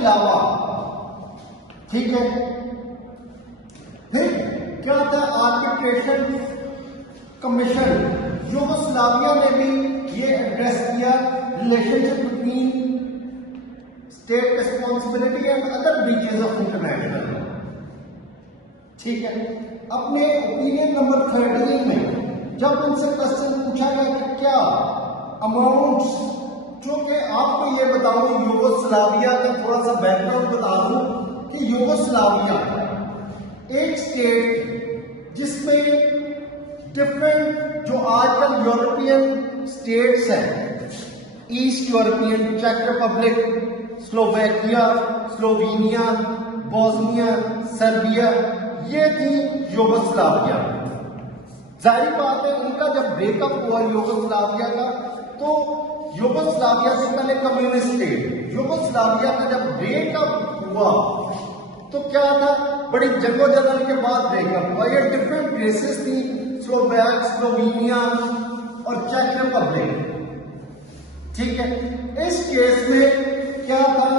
अलावा, ठीक है, फिर क्या होता है, आर्बिट्रेशन कमीशन यूगोस्लाविया ने भी ये एड्रेस किया, relationship between state responsibility and other breaches of international law. ठीक है, अपने ओपिनियन नंबर 13 में जब उनसे क्वेश्चन पूछा गया कि क्या अमाउंट्स, जो कि आपको ये बताऊं यूगोस्लाविया का थोड़ा सा बैकग्राउंड बता दूं कि यूगोस्लाविया एक स्टेट जिसमें डिफरेंट जो आजकल यूरोपियन स्टेट्स हैं, ईस्ट यूरोपियन, चेक Republic, Slovakia, Slovenia, Bosnia, Serbia, ये थी यूगोस्लाविया। जाहिर बात है उनका जब ब्रेकअप हुआ यूगोस्लाविया का, तो यूगोस्लाविया से पहले कम्युनिस्ट स्टेट, यूगोस्लाविया का जब ब्रेकअप हुआ तो क्या था, बड़ी जद्दोजहद के बाद ब्रेकअप हुआ। ये डिफरेंट प्लेसेस थी, स्लोवेक, स्लोवेनिया और चेक रिपब्लिक। ठीक है, इस केस में क्या था,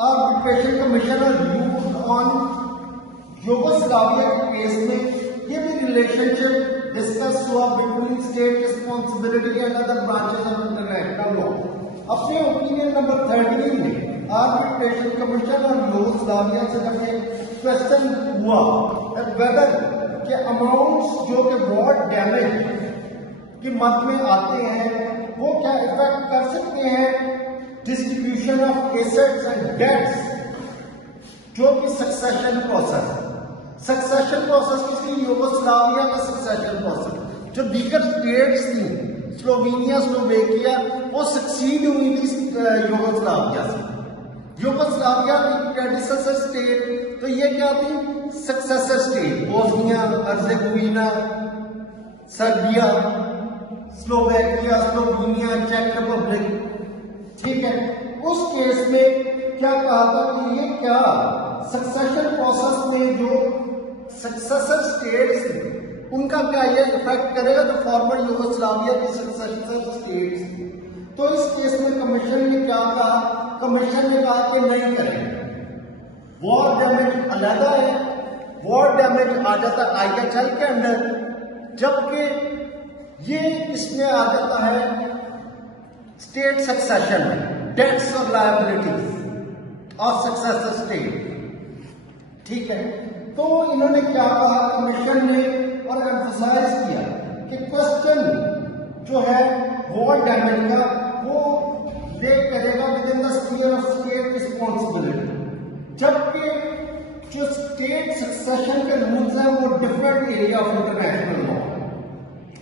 आर्बिट्रेशन कमीशन ऑन यूगोस्लाविया के केस में ये भी रिलेशनशिप डिस्कस हुआ between state responsibility and other branches of international law. अपने ओपिनियन नंबर 13 में आर्बिट्रेशन कमीशन और यूगोस्लाविया से जब क्वेश्चन हुआ वेदर के अमाउंट्स जो कि ब्रॉड डैमेज की मद में आते हैं वो क्या इफेक्ट कर सकते हैं distribution of assets and debts, जो कि सक्सेशन प्रोसेस, सक्सेशन प्रोसेस किसी यूगोस्लाविया का सक्सेशन प्रोसेस, जो दीगर स्टेट्स थी स्लोवेनिया, स्लोवेकिया, वो सक्सीड हुई थी यूगोस्लाविया से। यूगोस्लाविया की प्रेडिसेसर स्टेट, तो ये क्या थी, successor state, Bosnia, Herzegovina, Serbia, Slovakia, Slovenia, चेक रिपब्लिक। ठीक है, उस केस में क्या कहा था कि ये क्या सक्सेशन प्रोसेस में जो सक्सेसर स्टेट्स थे उनका क्या ये इफेक्ट करेगा जो फॉर्मर यूगोस्लाविया की सक्सेसर स्टेट्स थी। तो इस केस में कमीशन ने क्या कहा, कमीशन ने कहा कि नहीं करेगा, वॉर डैमेज अलग है, वॉर डैमेज आ जाता है आईएचएल के अंडर, जबकि ये इसमें आ जाता है स्टेट सक्सेशन में, डेट्स और लायबिलिटीज ऑफ सक्सेसर स्टेट। ठीक है, तो इन्होंने क्या कहा कमीशन ने, और एम्फसाइज किया कि क्वेश्चन जो है वॉर डैमेज का वो देख करेगा with in the sphere of state responsibility, जबकि जो स्टेट सक्सेशन के रूल्स हैं वो different area of international law.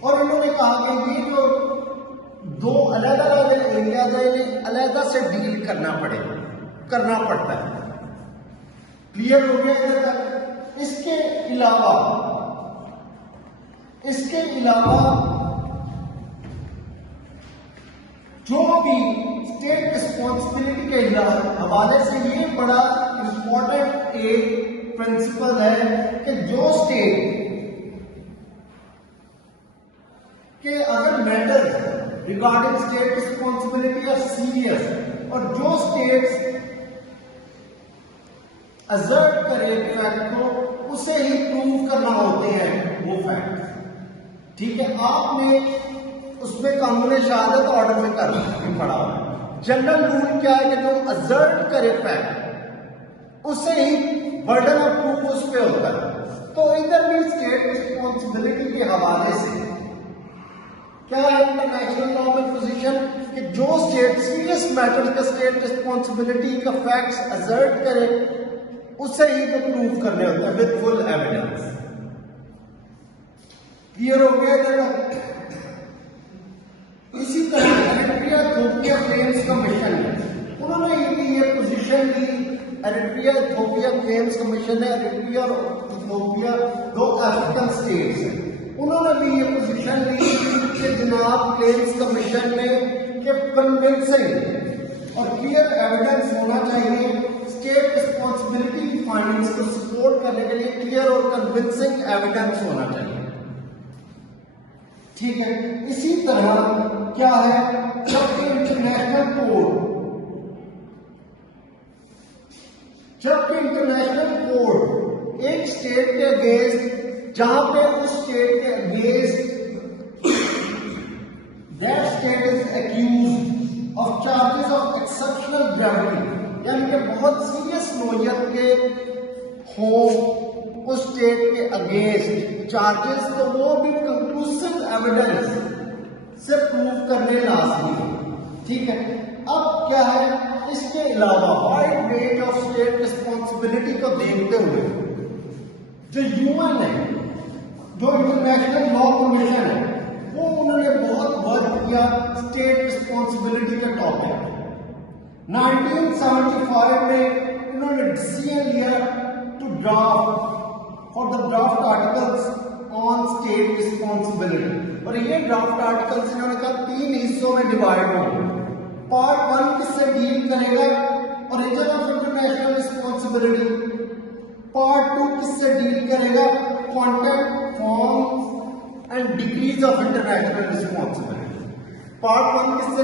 और इन्होंने कहा कि ये जो दो अलग अलग एरियाज है इन्हें अलग से डील करना पड़ता है। क्लियर हो गया इधर तक। इसके अलावा जो भी स्टेट रिस्पॉन्सिबिलिटी के हवाले से ये बड़ा इंपॉर्टेंट एक प्रिंसिपल है कि जो स्टेट के अगर matter regarding state responsibility are serious, और जो स्टेट्स असर्ट करे फैक्ट को उसे ही प्रूव करना होते हैं वो फैक्ट। ठीक है, आपने उसमें कानून शहादत ऑर्डर में कर पड़ा। जनरल रूल क्या है कि जो असर्ट करे फैक्ट उसे ही बर्डन ऑफ प्रूफ उस पर होता है। तो इधर भी स्टेट रिस्पॉन्सिबिलिटी के हवाले से क्या है इंटरनेशनल लॉ में पोजीशन कि जो स्टेट सीरियस मैटर्स का स्टेट रिस्पॉन्सिबिलिटी का फैक्ट्स असर्ट करे उसे ही तो प्रूव करने होते हैं विद फुल एविडेंस। क्लियर हो गया? इसी तरह एरिट्रिया इथियोपिया क्लेम्स कमीशन है, उन्होंने ये पोजीशन ली। एरिट्रिया इथियोपिया क्लेम्स कमीशन है, एरिट्रिया और इथियोपिया दो अफ्रीकन स्टेट्स हैं, उन्होंने भी ये पोजीशन ली कि जनाब क्लेम्स कमीशन ने कि कन्विंसिंग और क्लियर एविडेंस होना चाहिए स्टेट रिस्पॉन्सिबिलिटी की फाइंडिंग्स को सपोर्ट करने के लिए, क्लियर और कन्विंसिंग एविडेंस होना चाहिए। ठीक है, इसी तरह क्या है जब इंटरनेशनल कोर्ट जबकि इंटरनेशनल कोर्ट एक स्टेट के अगेंस्ट, जहां पे उस स्टेट के against that state is accuse of charges of exceptional gravity, यानी कि बहुत सीरियस नोयत के हो उस स्टेट के अगेंस्ट चार्जेस, तो वो भी कंक्लूसिव एविडेंस से प्रूव करने लाजमी है। ठीक है, अब क्या है, इसके अलावा wide range of state responsibility को देखते हुए जो यूएन है, जो इंटरनेशनल लॉ कमीशन है, वो उन्होंने बहुत वर्क किया स्टेट रिस्पॉन्सिबिलिटी के टॉपिक। 1975 में उन्होंने डिसीजन लिया to draft for the draft articles on state responsibility, और ये ड्राफ्ट आर्टिकल्स इन्होंने कहा 3 हिस्सों में डिवाइड होंगे। पार्ट 1 किससे डील करेगा, origin of international responsibility. Part 2 किससे डील करेगा, contact, forms and degrees of international responsibility. Part 1 किससे